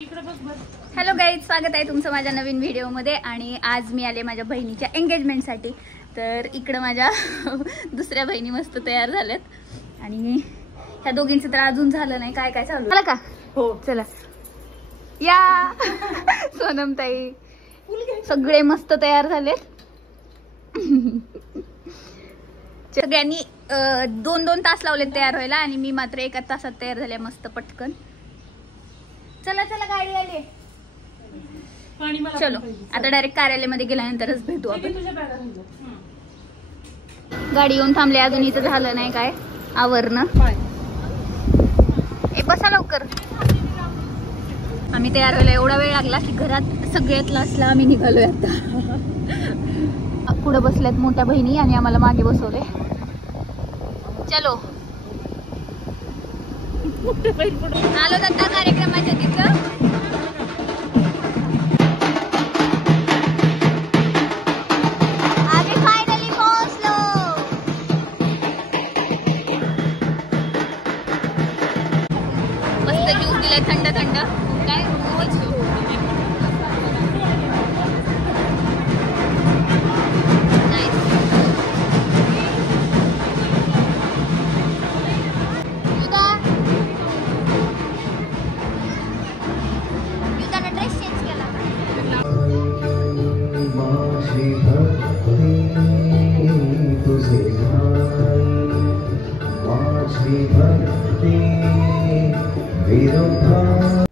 Hello guys, स्वागत आहे तुमचं माझ्या नवीन व्हिडिओमध्ये. आणि आज मी आले माझ्या बहिणीच्या एंगेजमेंटसाठी. तर इकडं माझ्या दुसऱ्या बहिणी मस्त तयार झाल्यात आणि ह्या दोघींचं तर अजून झालं नाही. काय काय चालू झालं का? हो चला या. सोनम ताई सगळे मस्त तयार झालेत. सगळ्यांनी 2-2 तास लावले तयार व्हायला आणि मी मात्र 1 तासात तयार झाले मस्त पटकन. चला चला गाडी आली. चलो आता डायरेक्ट कार्यालयामध्ये गेल्यानंतरच भेटू आपण. गाडी येऊन थांबले, अजून इथं झालं नाही काय आवरणं. बसा लवकर. आम्ही तयार व्हायला एवढा वेळ लागला की घरात सगळ्यात लास्टला आम्ही निघालोय. आता पुढे बसल्यात मोठ्या बहिणी आणि आम्हाला मागे बसवले. चलो आलो दत्ता कार्यक्रमाच्या तिथं. आम्ही फायनली पोहोचलो. मस्त ज्यूस दिलाय थंड थंड. काय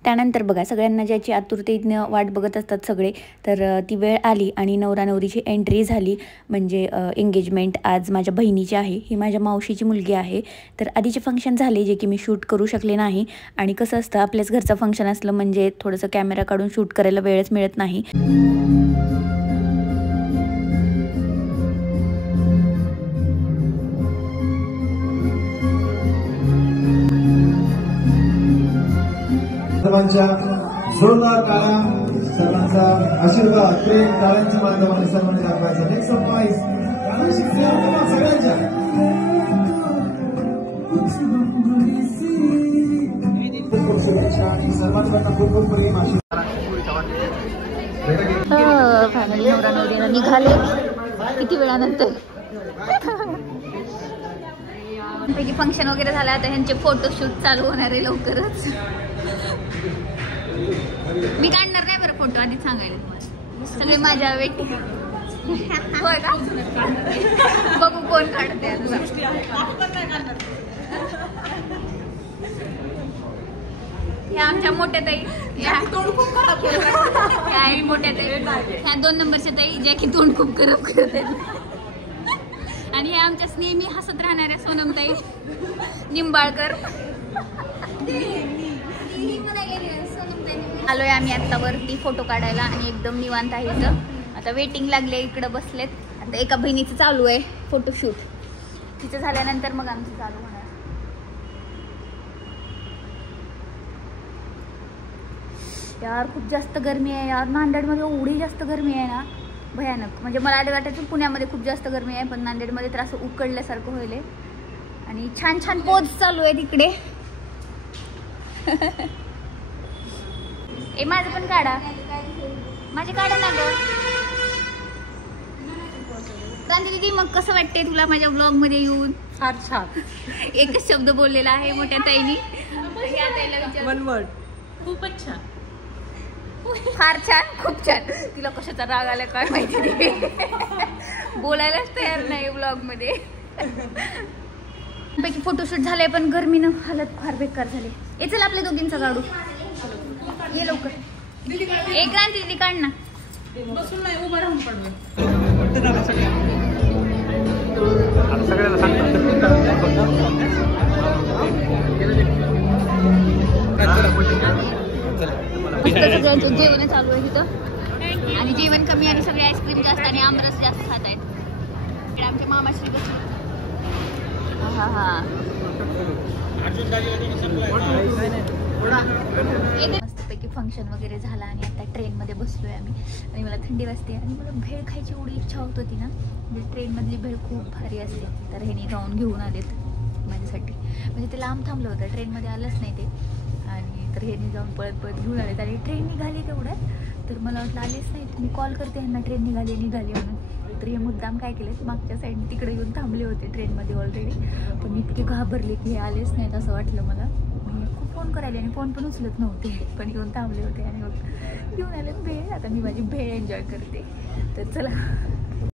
त्यानंतर बघा, सगळ्यांना ज्याची आतुरतेने वाट बघत असतात सगळे, तर ती वेळ आली आणि नवरा नवरीची एंट्री झाली. म्हणजे एंगेजमेंट आज माझ्या बहिणीची आहे. ही माझ्या मावशीची मुलगी आहे. तर आधीचे फंक्शन झाले जे की मी शूट करू शकले नाही. आणि कसं असतं, आपल्याच घरचं फंक्शन असलं म्हणजे थोडंसं कॅमेरा काढून शूट करायला वेळच मिळत नाही. सर्वांच्या जोरदार टाळ्या, सर्वांचा आशीर्वाद, प्रेम, टाळ्यांच्या माध्यमाने सर्वांनी दाखवायचं. नेक्स्ट सरप्राईज सगळ्यांच्या सर्वांकडनं खूप खूप प्रेम आशीर्वाद. फायनली नवरा नवरीला निघाले किती वेळानंतर. पैकी फंक्शन वगैरे झालं. आता ह्यांचे फोटोशूट चालू होणार आहे लवकरच. मी काढणार नाही बरं फोटो, आधीच सांगायला तुम्हाला. सगळे माझ्या वेटी. होय का? बघू कोण काढते. ह्या आमच्या मोठ्या ताई, ह्या मोठ्या ताई, ह्या 2 नंबरच्या ताई ज्या की तोंड खूप खराब करत आहेत. आणि हे आमच्या नेहमी हसत राहणाऱ्या सोनम ताई निंबाळकर. आलोय आम्ही आता वरती फोटो काढायला आणि एकदम निवांत आहे इथं. आता वेटिंग लागले, इकडं बसलेत. आता एका बहिणीचं चालू आहे फोटोशूट. तिचं झाल्यानंतर मग आमचं चालू होणार. यार खूप जास्त गरमी आहे यार. नांदेडमध्ये एवढी जास्त गरमी आहे ना, भयानक. म्हणजे मला आधी वाटायचं पुण्यामध्ये खूप जास्त गरमी आहे, पण नांदेडमध्ये तर असं उकडल्यासारखं होईल. आणि छान छान पोज चालू आहे तिकडे. ए माझं पण काढा, माझे काढा ना ग. क्रांती दीदी, मग कसं वाटतंय तुला माझ्या ब्लॉग मध्ये येऊन? फार छान. एकच शब्द बोललेला आहे मोठ्या ताईनी. One word. खूपच छान. फार छान, खूप छान. तिला कशाचा राग आला काय माहिती. बोलायलाच तयार नाही ब्लॉग मध्ये. पैकी फोटोशूट झाले पण गरमीनं हालत फार बेकार झाली. हे चल आपल्या दोघींचा काढू. ये लवकर. एक क्रांती दीदी काढ ना. बसून नाही, उभं राहून पडलं. सगळ्यांचं जेवण चालू आहे तिथं. आणि जेवण कमी आणि सगळे आईस्क्रीम जास्त आणि आमरस जास्त खात आहेत. आमच्या मामाश्री बसले. हा हा मस्तपैकी फंक्शन वगैरे झाला आणि आता ट्रेनमध्ये बसलोय आम्ही. आणि मला थंडी वाजते आणि मला भेळ खायची एवढी इच्छा होत होती ना. म्हणजे ट्रेनमधली भेळ खूप भारी असते. तर ह्यानी जाऊन घेऊन आलेत माझ्यासाठी. म्हणजे ते लांब थांबलं होतं, ट्रेनमध्ये आलंच नाही ते. आणि तर ह्यांनी जाऊन पळत पळत घेऊन आले आणि ट्रेन निघाली तेवढ्यात. तर मला वाटलं आलेच नाही. मी कॉल करते ह्यांना ट्रेन निघाली म्हणून. तर हे मुद्दाम काय केलं, मागच्या साईडने तिकडे येऊन थांबले होते ट्रेनमध्ये ऑलरेडी. पण मी इतके घाबरले की हे आलेच नाहीत असं वाटलं मला. मी खूप फोन करायला आणि फोन पण उचलत नव्हते, पण येऊन थांबले होते आणि मग घेऊन आले भेळ. आता मी माझी भेळ एन्जॉय करते. तर चला